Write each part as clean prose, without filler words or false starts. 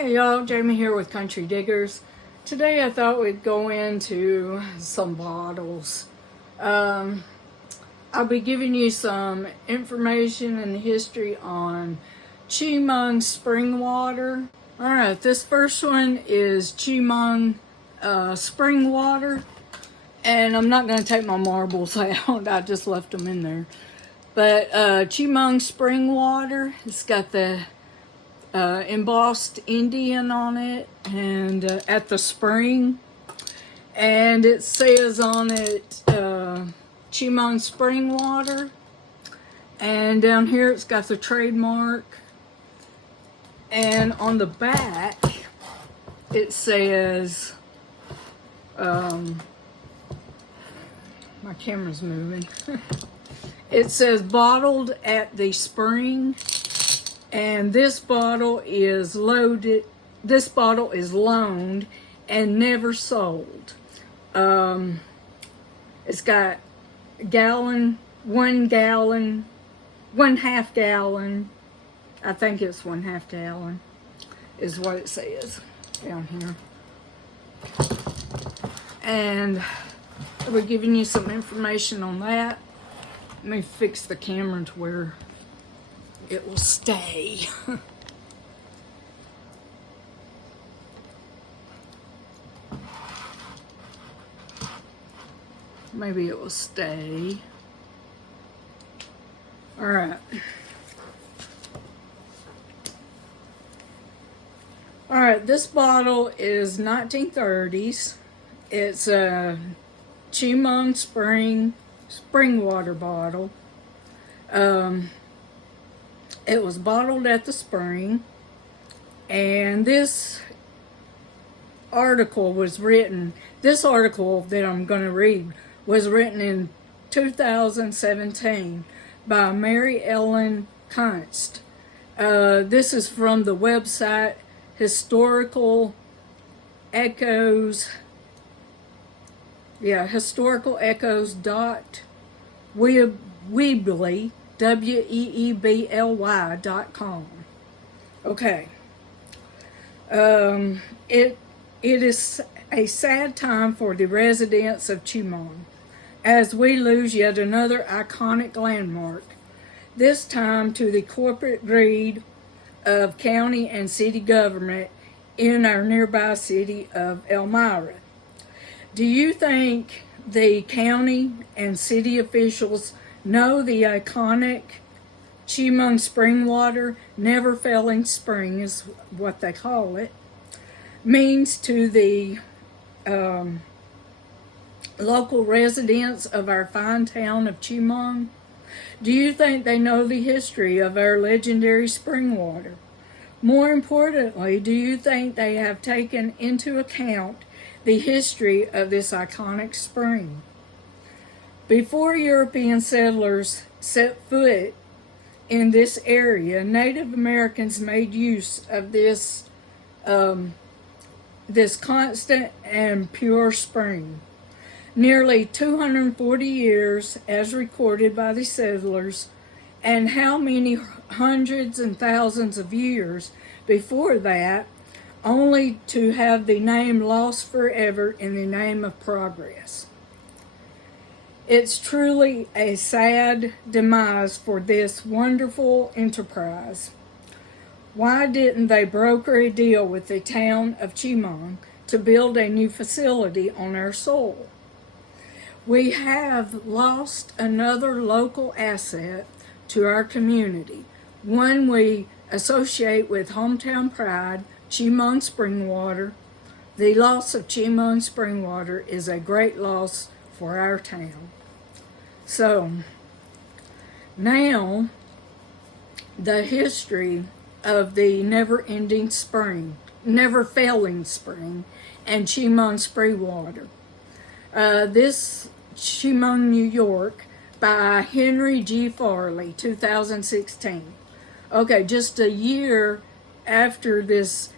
Hey y'all, Jamie here with Country Diggers. Today I thought we'd go into some bottles. I'll be giving you some information and history on Chemung spring water. Alright, this first one is Chemung spring water. And I'm not going to take my marbles out, I just left them in there. But Chemung spring water, it's got the embossed Indian on it and at the spring, and it says on it Chemung spring water, and down here it's got the trademark, and on the back it says my camera's moving. It says bottled at the spring. And this bottle is loaded, this bottle is loaned and never sold. It's got gallon, 1 gallon, 1/2 gallon, I think it's 1/2 gallon is what it says down here. And we're giving you some information on that. Let me fix the camera to where it will stay. Maybe it will stay. All right. All right, this bottle is 1930s. It's a Chemung spring water bottle. It was bottled at the spring, and this article that I'm going to read was written in 2017 by Mary Ellen Kunst. This is from the website Historical Echoes. historicalechoes.weebly. weebly.com. Okay. It is a sad time for the residents of Chemung as we lose yet another iconic landmark, this time to the corporate greed of county and city government in our nearby city of Elmira. Do you think the county and city officials know the iconic Chemung spring water, never failing spring is what they call it, means to the local residents of our fine town of Chemung? Do you think they know the history of our legendary spring water? More importantly, do you think they have taken into account the history of this iconic spring? Before European settlers set foot in this area, Native Americans made use of this constant and pure spring. Nearly 240 years as recorded by the settlers, and how many hundreds and thousands of years before that, only to have the name lost forever in the name of progress. It's truly a sad demise for this wonderful enterprise. Why didn't they broker a deal with the town of Chemung to build a new facility on our soil? We have lost another local asset to our community, one we associate with hometown pride, Chemung spring water. The loss of Chemung spring water is a great loss for our town. So, now, the history of the never-failing spring, and Chemung spring water. This Chemung, New York, by Henry G. Farley, 2016. Okay, just a year after this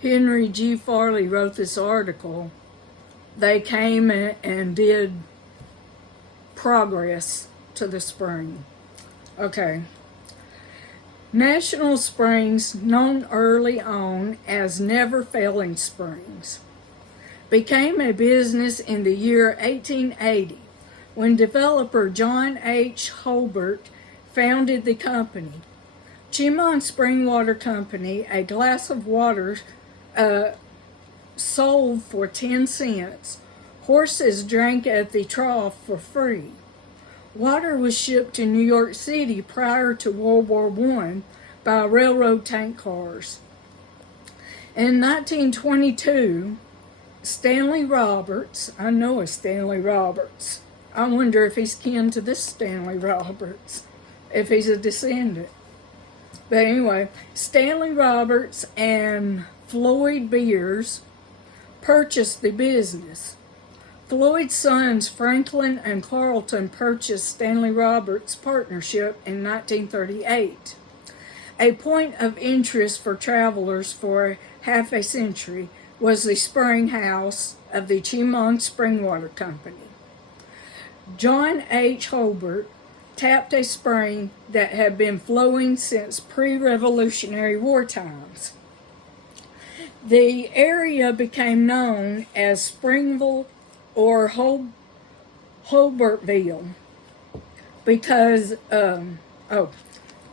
Henry G. Farley wrote this article, they came and did progress to the spring. Okay. National Springs, known early on as Never Failing Springs, became a business in the year 1880 when developer John H. Holbert founded the company. Chemung Spring Water Company, a glass of water sold for 10 cents. Horses drank at the trough for free. Water was shipped to New York City prior to World War I by railroad tank cars. In 1922, Stanley Roberts, I know a Stanley Roberts. I wonder if he's kin to this Stanley Roberts, if he's a descendant. But anyway, Stanley Roberts and Floyd Beers purchased the business. Floyd's sons Franklin and Carlton purchased Stanley Roberts' partnership in 1938. A point of interest for travelers for half a century was the spring house of the Chemung Spring Water Company. John H. Holbert tapped a spring that had been flowing since pre-Revolutionary War times. The area became known as Springville or Hobartville because,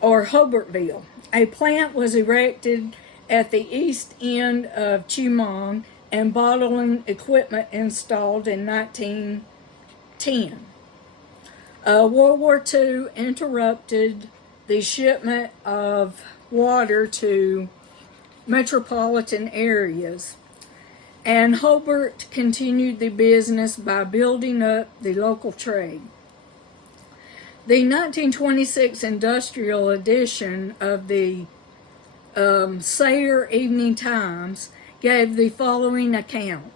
Hobartville. A plant was erected at the east end of Chemung and bottling equipment installed in 1910. World War II interrupted the shipment of water to metropolitan areas, and Hobart continued the business by building up the local trade. The 1926 industrial edition of the Sayre Evening Times gave the following account.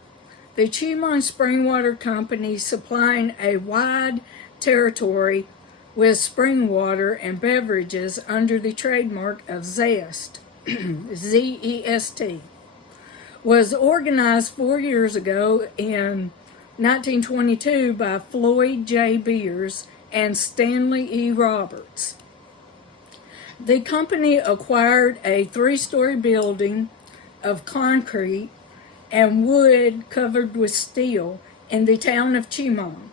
The Chemung Spring Water Company supplying a wide territory with spring water and beverages under the trademark of Zest, Z-E-S-T, was organized 4 years ago in 1922 by Floyd J. Beers and Stanley E. Roberts. The company acquired a 3-story building of concrete and wood covered with steel in the town of Chemung,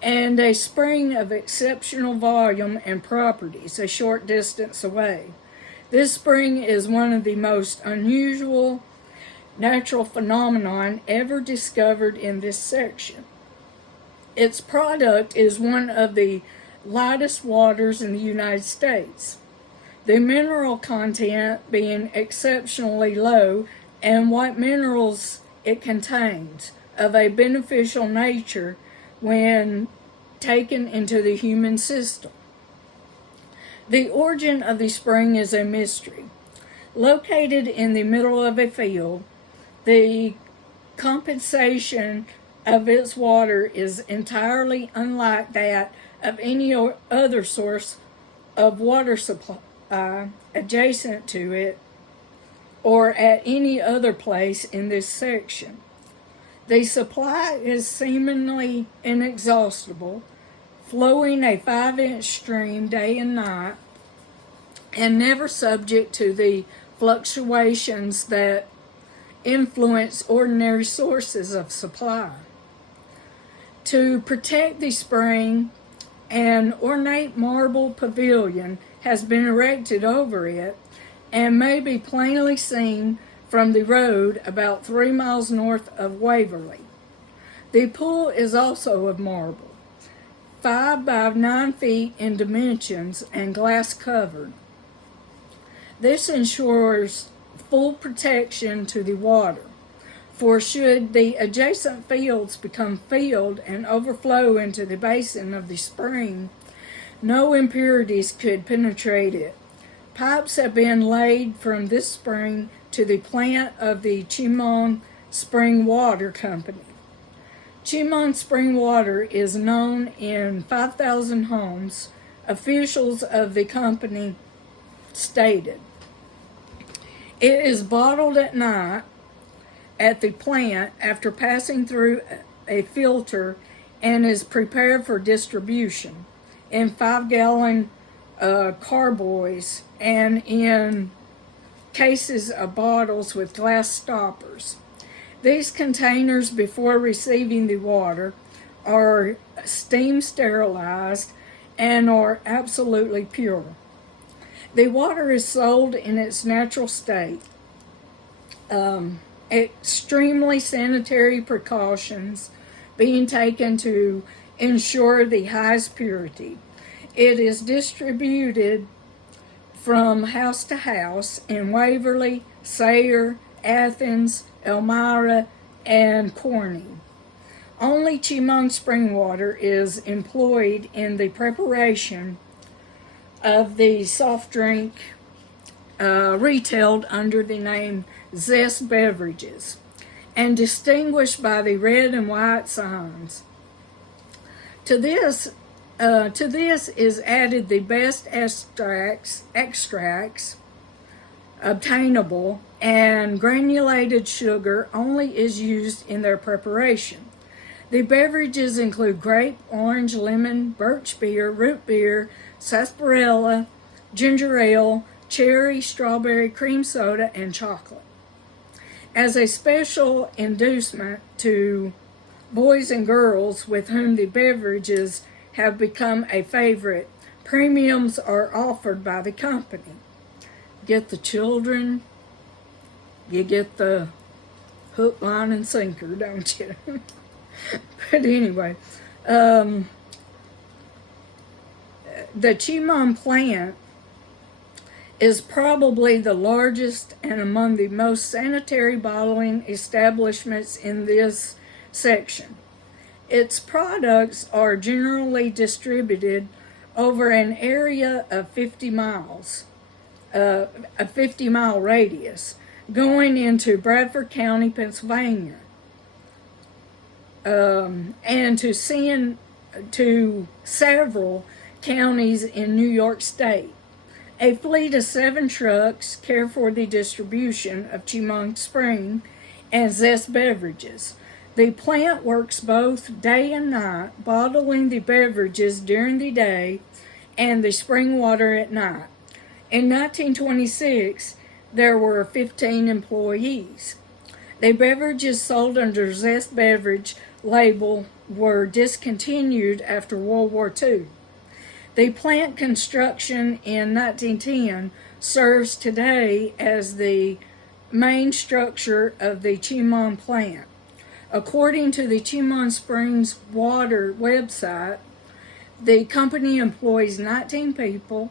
and a spring of exceptional volume and properties a short distance away. This spring is one of the most unusual natural phenomenon ever discovered in this section. Its product is one of the lightest waters in the United States, the mineral content being exceptionally low, and what minerals it contains of a beneficial nature when taken into the human system. The origin of the spring is a mystery. Located in the middle of a field, the compensation of its water is entirely unlike that of any other source of water supply adjacent to it or at any other place in this section. The supply is seemingly inexhaustible, flowing a 5-inch stream day and night, and never subject to the fluctuations that influence ordinary sources of supply. To protect the spring, an ornate marble pavilion has been erected over it and may be plainly seen from the road about 3 miles north of Waverly. The pool is also of marble, 5 by 9 feet in dimensions and glass covered. This ensures full protection to the water, for should the adjacent fields become filled and overflow into the basin of the spring, no impurities could penetrate it. Pipes have been laid from this spring to the plant of the Chemung Spring Water Company. Chemung Spring Water is known in 5,000 homes, officials of the company stated. It is bottled at night at the plant after passing through a filter and is prepared for distribution in 5-gallon carboys and in cases of bottles with glass stoppers. These containers, before receiving the water, are steam sterilized and are absolutely pure. The water is sold in its natural state. Extremely sanitary precautions being taken to ensure the highest purity. It is distributed from house to house in Waverly, Sayre, Athens, Elmira, and Corning. Only Chemung spring water is employed in the preparation of the soft drink retailed under the name Zest Beverages and distinguished by the red and white signs. To this is added the best extracts obtainable, and granulated sugar only is used in their preparation. The beverages include grape, orange, lemon, birch beer, root beer, sarsaparilla, ginger ale, cherry, strawberry, cream soda, and chocolate. As a special inducement to boys and girls with whom the beverages have become a favorite, premiums are offered by the company. Get the children, you get the hook, line, and sinker, don't you? But anyway, the Chemung plant is probably the largest and among the most sanitary bottling establishments in this section. Its products are generally distributed over an area of 50 miles, a 50-mile radius, going into Bradford County, Pennsylvania, and to several counties in New York State. A fleet of 7 trucks care for the distribution of Chemung Spring and Zest beverages. The plant works both day and night, bottling the beverages during the day and the spring water at night. In 1926, there were 15 employees. The beverages sold under Zest Beverage label were discontinued after World War II. The plant construction in 1910 serves today as the main structure of the Chemung plant. According to the Chemung Springs Water website, the company employs 19 people,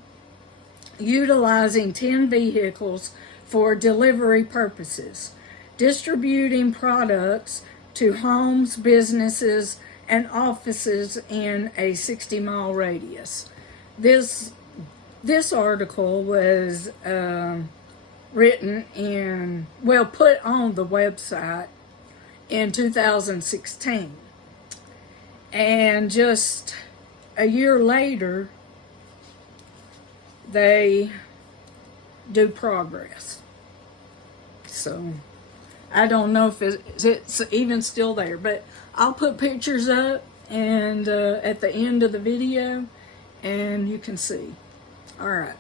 utilizing 10 vehicles for delivery purposes, distributing products to homes, businesses, and offices in a 60-mile radius. This article was written put on the website in 2016. And just a year later, they do progress. So I don't know if it's even still there, but I'll put pictures up and at the end of the video, and you can see. All right.